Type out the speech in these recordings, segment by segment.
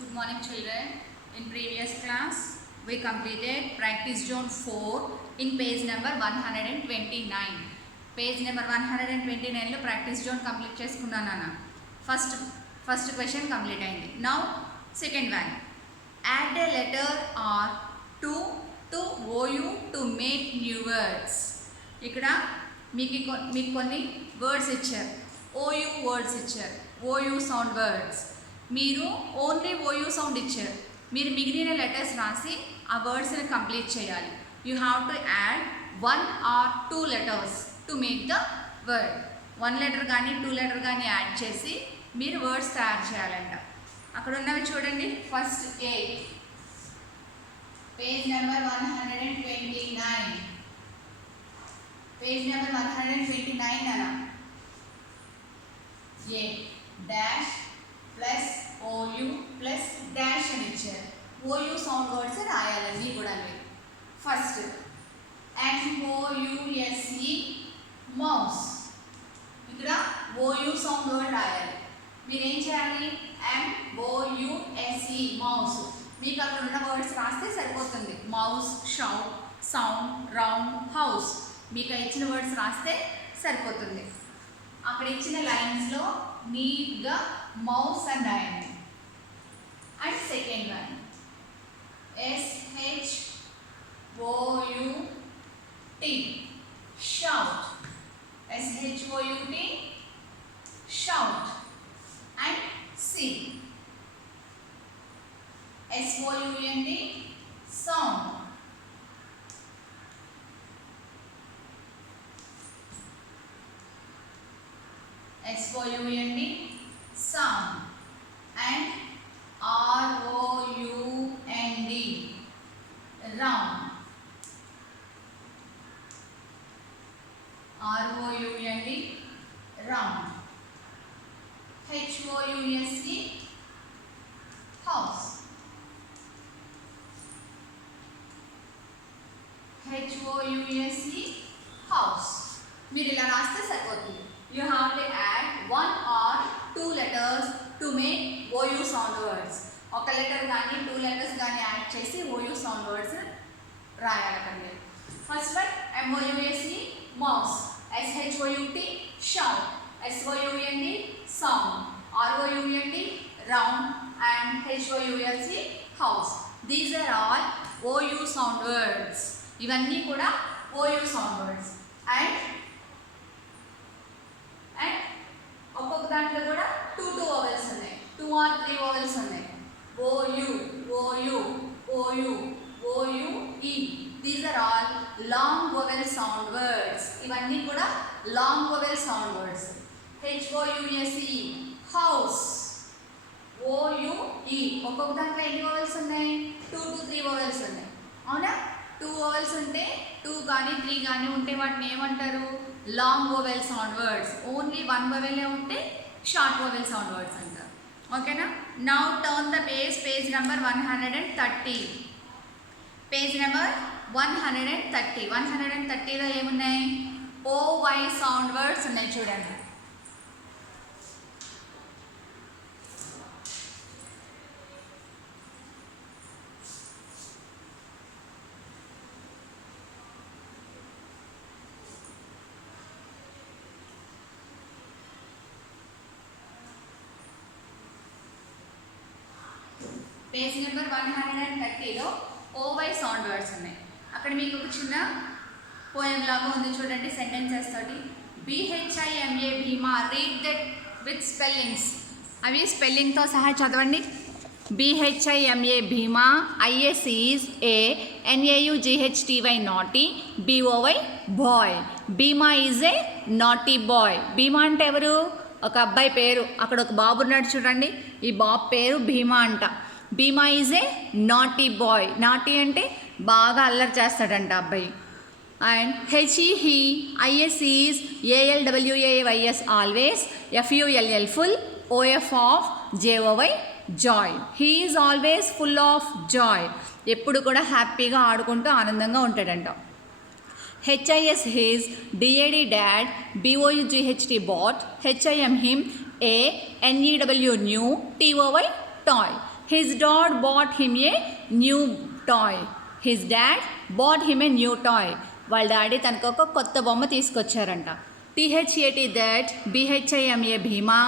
Good morning children. In previous class we completed practice zone 4 in page number 129. Page number 129 లో practice zone complete చేసుకున్నాను నాన్న. First question complete అయింది. Now second one. Add a letter or two to OU to make new words. ఇక్కడ మీకు కొన్ని words ఇచ్చారు. OU words ఇచ్చారు. OU sound words. మీరు ఓన్లీ ఓయూ సౌండ్ ఇచ్చారు. మీరు మిగిలిన లెటర్స్ రాసి ఆ వర్డ్స్ని కంప్లీట్ చేయాలి. You have to add 1 or 2 letters to make the word. 1 letter కానీ 2 లెటర్ కానీ యాడ్ చేసి మీరు వర్డ్స్ తయారు చేయాలంట. అక్కడ ఉన్నవి చూడండి. First A, page number 129. Page number 129 అలా A dash plus OU plus dash అని ఇచ్చారు. ఓయూ సౌండ్ వర్డ్స్ రాయాలండి కూడా. First MOUSE mouse. ఇక్కడ ఓయూ సౌండ్ వర్డ్ రాయాలి. మీరేం చేయాలి? MOUSE mouse. మీకు అక్కడ ఉన్న వర్డ్స్ రాస్తే సరిపోతుంది. Mouse, shout, sound, round, house. మీకు ఇచ్చిన వర్డ్స్ రాస్తే సరిపోతుంది. అక్కడ ఇచ్చిన లైన్స్లో నీట్గా మౌస్ అని రాయండి. And second one SHOUT shout. SHOUT shout. And C SOUND sound. SOUND sound. And ROUND round. ROUND round. HOUSE house. HOUSE house. మీరు ఇలా రాస్తే సరిపోతుంది. You have to add 1 or 2 letters to make OU sound words. ఒక letter కానీ 2 letters కానీ add చేసి OU sound words రాయాలండి. First one MOUSE mouse, SHOUT shout, SOUND sound, ROUND round and HOUSE house. These are all OU sound words. ఇవన్నీ కూడా OU sound words. And ఒక్కొక్క దాంట్లో కూడా 2 వోవెల్స్ ఉన్నాయి. 2 or 3 వోవెల్స్ ఉన్నాయి. OU, OU, OU, OUE. These are all long vowel sound words. ఇవన్నీ కూడా long vowel sound words. HOUSE house, OUE. ఒక్కొక్క దాంట్లో ఎన్ని వోవెల్స్ ఉన్నాయి? 2 to 3 వోవెల్స్ ఉన్నాయి. అవునా? 2 వోవెల్స్ ఉంటే 2 కానీ 3 కానీ ఉంటే వాటిని ఏమంటారు? Long vowel sound words. Only 1 వోవెలే ఉంటే షార్ట్ వోవెల్ సౌండ్ వర్డ్స్ అంటారు. ఓకేనా? Now turn the page number 130. Page number 130. 130లో ఏమున్నాయి? OY సౌండ్ వర్డ్స్ ఉన్నాయి చూడండి. పేజ్ నెంబర్ 130లో OY సౌండ్ వర్డ్స్ ఉన్నాయి. అక్కడ మీకు ఒక చిన్న పోయం లాగా ఉంది చూడండి, సెంటెన్సెస్ తోటి. BHIMA Bhima. Read that with spellings. అవి స్పెల్లింగ్తో సహా చదవండి. BHIMA Bhima. IS is ANAUGHTY naughty. BOY boy. Bhima is a naughty boy. Bhima అంటే ఎవరు? ఒక అబ్బాయి పేరు. అక్కడ ఒక బాబు ఉన్నాడు చూడండి, ఈ బాబు పేరు భీమా అంట. Bhima is a naughty boy. Naughty అంటే బాగా అల్లరి చేస్తాడంట అబ్బాయి. And HE IS is ALWAYS always. FULL full. OF of JOY joy. He is always full of joy. ఎప్పుడు కూడా హ్యాపీగా ఆడుకుంటూ ఆనందంగా ఉంటాడంట. HIS his, DAD dad, BOUGHT bought, HIM him, A NEW new, TOY toy. His dad bought him a new toy. His dad bought him a new toy. వాళ్ళ daddy తనకు ఒక కొత్త బొమ్మ తీసుకొచ్చారంట. THAT that, BHIMA Bhima,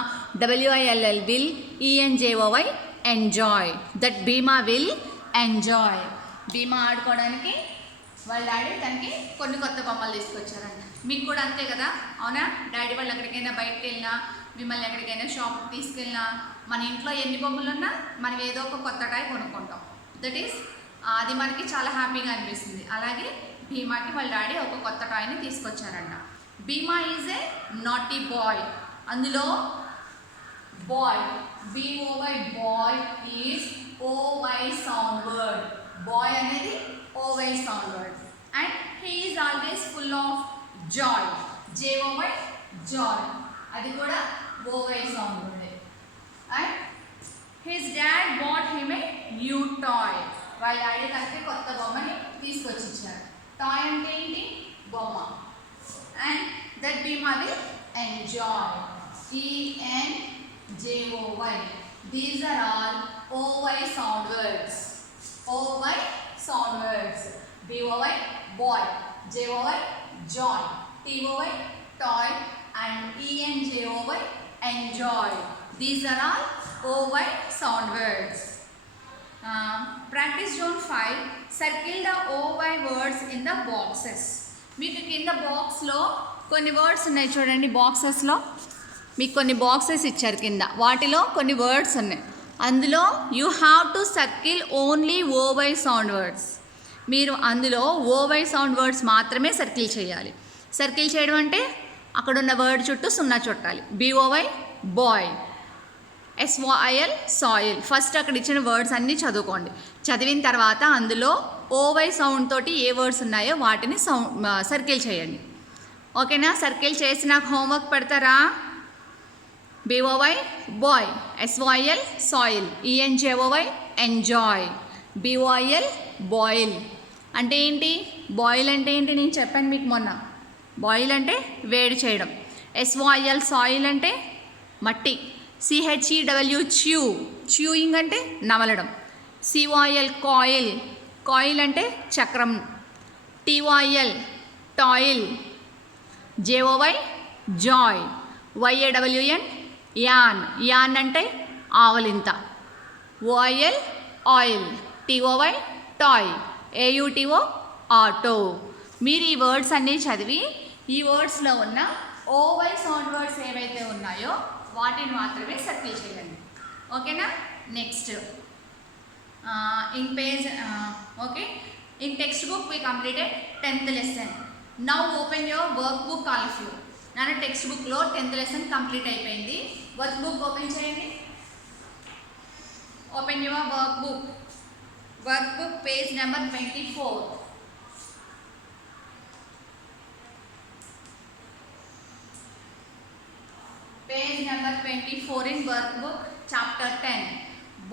WILL will, ENJOY enjoy. That Bhima will enjoy. Bhima ఆడుకోవడానికి వాళ్ళ daddy తనకి కొన్ని కొత్త బొమ్మలు తీసుకొచ్చారంట. మీకు కూడా అంతే కదా, అవునా? డాడీ వాళ్ళు ఎక్కడికైనా బయటకు వెళ్ళినా, మిమ్మల్ని ఎక్కడికైనా షాప్కి తీసుకెళ్ళినా, మన ఇంట్లో ఎన్ని బొమ్మలు ఉన్నా మనం ఏదో ఒక కొత్త టాయ్ కొనుక్కుంటాం. దట్ ఈస్ అది మనకి చాలా హ్యాపీగా అనిపిస్తుంది. అలాగే భీమాకి వాళ్ళ డాడీ ఒక కొత్త టాయ్ని తీసుకొచ్చారంట. Bheema is a naughty boy. అందులో boy, BOY boy is OY sound word. Boy అనేది OY sound word. And he is always full of joy, JOY joy, అది కూడా OY sound word. And his dad bought him a new toy. వాళ్ళ daddy తనకి కొత్త బొమ్మని తీసుకొచ్చి ఇచ్చారు. Toy అంటే ఏంటి? బొమ్మ. And that Bhima will enjoy, ENJOY. These are all OY sound words. OY sound words. BOY boy, JOY joy, TOY toy, and ENJOY enjoy. These are all OY sound words. Practice zone 5. Circle the OY words in the boxes. మీకు కింద బాక్స్లో కొన్ని words ఉన్నాయి చూడండి. బాక్సెస్లో మీకు కొన్ని boxes ఇచ్చారు కింద, వాటిలో కొన్ని వర్డ్స్ ఉన్నాయి. అందులో you have to circle only OY sound words. మీరు అందులో OY సౌండ్ వర్డ్స్ మాత్రమే సర్కిల్ చేయాలి. సర్కిల్ చేయడం అంటే అక్కడున్న వర్డ్ చుట్టూ 0 చుట్టాలి. BOY boy, SYL soil. First అక్కడ ఇచ్చిన వర్డ్స్ అన్నీ చదువుకోండి. చదివిన తర్వాత అందులో OY సౌండ్ తోటి ఏ వర్డ్స్ ఉన్నాయో వాటిని సర్కిల్ చేయండి. ఓకేనా? సర్కిల్ చేసి నాకు హోంవర్క్ పెడతారా? BOY boy, SYL soil, ENJOY enjoy, BOIL boil. అంటే ఏంటి? బాయిల్ అంటే ఏంటి? నేను చెప్పాను మీకు మొన్న. బాయిల్ అంటే వేడి చేయడం. SYL సాయిల్ అంటే మట్టి. CHEW చ్యూ, చ్యూయింగ్ అంటే నమలడం. CYL కాయిల్, కాయిల్ అంటే చక్రం. TYL toil, JOY Joy, YAWN an, an అంటే ఆవలింత. OIL oil, TOY toy, AUTO auto. మీరు ఈ వర్డ్స్ అన్నీ చదివి ఈ వర్డ్స్లో ఉన్న OY సౌండ్ వర్డ్స్ ఏవైతే ఉన్నాయో వాటిని మాత్రమే సర్కిల్ చేయండి. ఓకేనా? Next in page okay, in text book we completed 10th lesson. Now open your work book all of you. నా టెక్స్ట్ బుక్లో 10th లెసన్ కంప్లీట్ అయిపోయింది. వర్క్ బుక్ ఓపెన్ చేయండి. Open your work book. Work book page number 24. Page number 24 in workbook, chapter 10.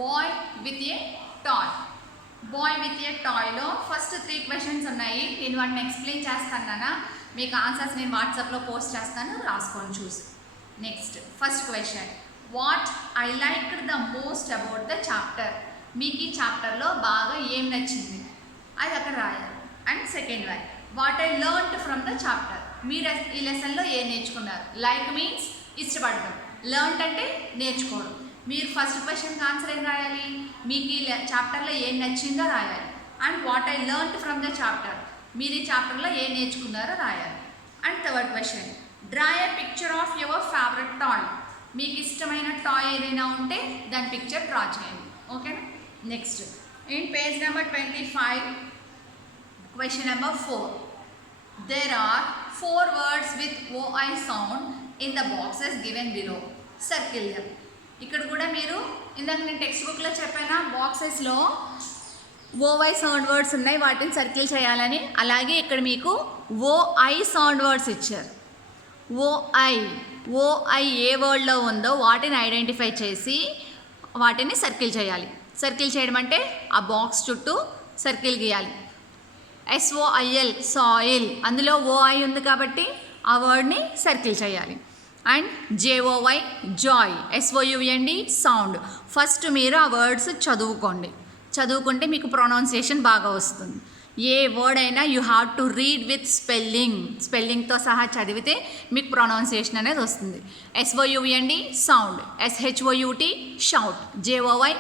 Boy with a toy. Boy with a toy లో first 3 questions ఉన్నాయి. నేను వాటిని explain చేస్తాను. మీకు answers నేను వాట్సాప్లో పోస్ట్ చేస్తాను, రాసుకోండి చూసి. Next first question, what I like the most about the chapter. మీకు ఈ చాప్టర్లో బాగా ఏం నచ్చింది అది అక్కడ రాయాలి. And second one, what I learned from the chapter. మీరు ఈ లెసన్లో ఏం నేర్చుకున్నారు. లైక్ మీన్స్ ఇష్టపడడం, లెర్న్ అంటే నేర్చుకోవడం. మీరు ఫస్ట్ క్వశ్చన్కి ఆన్సర్ ఏం రాయాలి, మీకు ఈ చాప్టర్లో ఏం నచ్చిందో రాయాలి. And what I learned from the chapter, మీరు ఈ చాప్టర్లో ఏం నేర్చుకున్నారో రాయాలి. And third question, draw A picture of your favourite toy. మీకు ఇష్టమైన టాయ్ ఏదైనా ఉంటే దాని పిక్చర్ డ్రా చేయండి. ఓకేనా? Next in page number 25, question number 4. There are 4 words with OI sound in the boxes given below. Circle them. ఇక్కడ కూడా మీరు ఇందాక నేను టెక్స్ట్ బుక్లో చెప్పాను, బాక్సెస్లో OY సౌండ్ వర్డ్స్ ఉన్నాయి, వాటిని సర్కిల్ చేయాలని. అలాగే ఇక్కడ మీకు OI సౌండ్ వర్డ్స్ ఇచ్చారు. OI ఏ వర్డ్లో ఉందో వాటిని ఐడెంటిఫై చేసి వాటిని సర్కిల్ చేయాలి. సర్కిల్ చేయడం అంటే ఆ బాక్స్ చుట్టూ సర్కిల్ గీయాలి. SOIL సాయిల్, అందులో OI ఉంది కాబట్టి ఆ వర్డ్ని సర్కిల్ చేయాలి. And JOY joy, SOUND sound. ఫస్ట్ మీరు ఆ వర్డ్స్ చదువుకుంటే మీకు ప్రొనౌన్సియేషన్ బాగా వస్తుంది. ఏ వర్డ్ అయినా you have to read with స్పెల్లింగ్తో సహా చదివితే మీకు ప్రొనౌన్సియేషన్ అనేది వస్తుంది. SOUND sound, SHOUT shout, JOY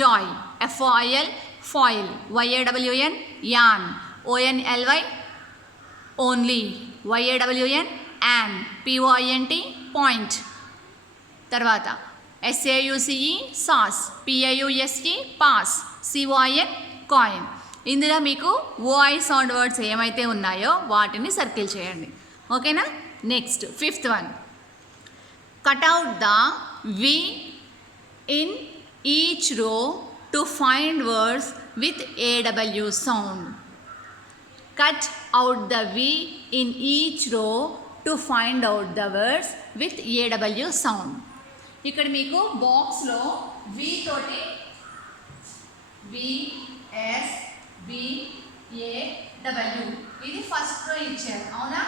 joy, FOIL foil, YAWN yawn, ONLY only, YAWN yawn, POINT point. తర్వాత SAUCE sauce, PAUSE pause, COIN coin. ఇందులో మీకు OI సౌండ్ వర్డ్స్ ఏమైతే ఉన్నాయో వాటిని సర్కిల్ చేయండి. ఓకేనా? Next 5th one, cutout the V in each row to find words with AW sound. Cut out the V in each row to find out the words with AW sound. ఇక్కడ మీకు బాక్స్లో V తోటి VSBAW ఇది first row ఇచ్చారు, అవునా?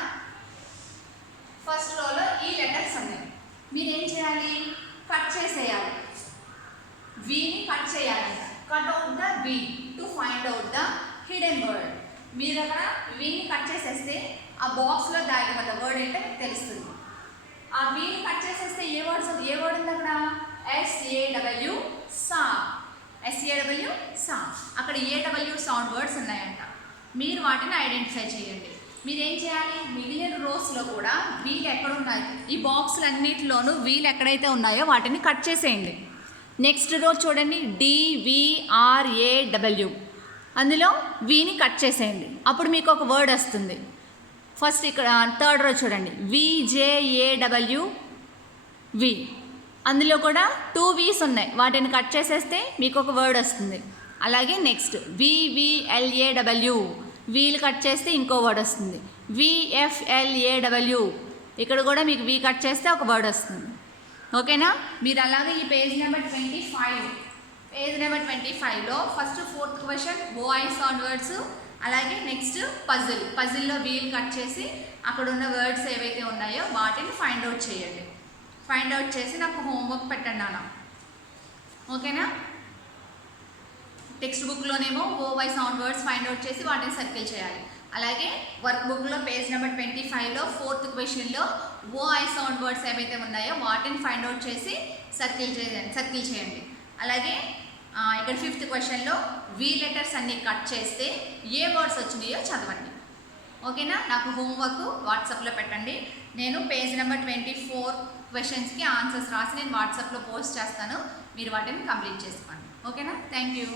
First రోలో ఈ letters ఉన్నాయి. మీరు ఏం చేయాలి? కట్ చేసేయాలి. వీని కట్ చేయాలి. Cut out the V to find out the hidden word. మీరు అక్కడ వీని కట్ చేసేస్తే ఆ బాక్స్లో దాగి ఉన్న వర్డ్ ఏంటో మీకు తెలుస్తుంది. ఆ వీని కట్ చేసేస్తే ఏ వర్డ్ ఉంది అక్కడ? SAW సా, SAW సా. అక్కడ AW సౌండ్ వర్డ్స్ ఉన్నాయంట. మీరు వాటిని ఐడెంటిఫై చేయండి. మీరు ఏం చేయాలి? మిగిలిన రోస్లో కూడా వీలు ఎక్కడ ఉన్నాయి, ఈ బాక్సులన్నిటిలోనూ వీలు ఎక్కడైతే ఉన్నాయో వాటిని కట్ చేసేయండి. నెక్స్ట్ రో చూడండి, DVRAW, అందులో వీని కట్ చేసేయండి. అప్పుడు మీకు ఒక వర్డ్ వస్తుంది. ఫస్ట్ ఇక్కడ థర్డ్ రో చూడండి, VJAWV, అందులో కూడా 2 V's ఉన్నాయి. వాటిని కట్ చేసేస్తే మీకు ఒక వర్డ్ వస్తుంది. అలాగే నెక్స్ట్ VVLAW, వీలు కట్ చేస్తే ఇంకో వర్డ్ వస్తుంది. VFLAW, ఇక్కడ కూడా మీకు V కట్ చేస్తే ఒక వర్డ్ వస్తుంది. ఓకేనా? మీరు అలాగే ఈ పేజ్ నెంబర్ 25లో first 4th question OI sound words, అలాగే నెక్స్ట్ పజిల్లో వీల్ కట్ చేసి అక్కడ ఉన్న వర్డ్స్ ఏవైతే ఉన్నాయో వాటిని ఫైండ్ అవుట్ చేయండి. ఫైండ్ అవుట్ చేసి నాకు హోంవర్క్ పెట్టండి అన్న. ఓకేనా? టెక్స్ట్ బుక్లోనేమో OY sound words find out చేసి వాటిని సర్కిల్ చేయాలి. అలాగే వర్క్ బుక్లో పేజ్ నెంబర్ 25లో 4th క్వశ్చన్లో OI సౌండ్ వర్డ్స్ ఏవైతే ఉన్నాయో వాటిని ఫైండ్ అవుట్ చేసి సర్కిల్ చేయండి. అలాగే ఇక్కడ 5th క్వశ్చన్లో V లెటర్స్ అన్నీ కట్ చేస్తే ఏ వర్డ్స్ వచ్చినాయో చదవండి. ఓకేనా? నాకు హోంవర్క్ వాట్సాప్లో పెట్టండి. నేను పేజ్ నెంబర్ 24 క్వశ్చన్స్కి ఆన్సర్స్ రాసి నేను వాట్సాప్లో పోస్ట్ చేస్తాను. మీరు వాటిని కంప్లీట్ చేసుకోండి. ఓకేనా? Thank you.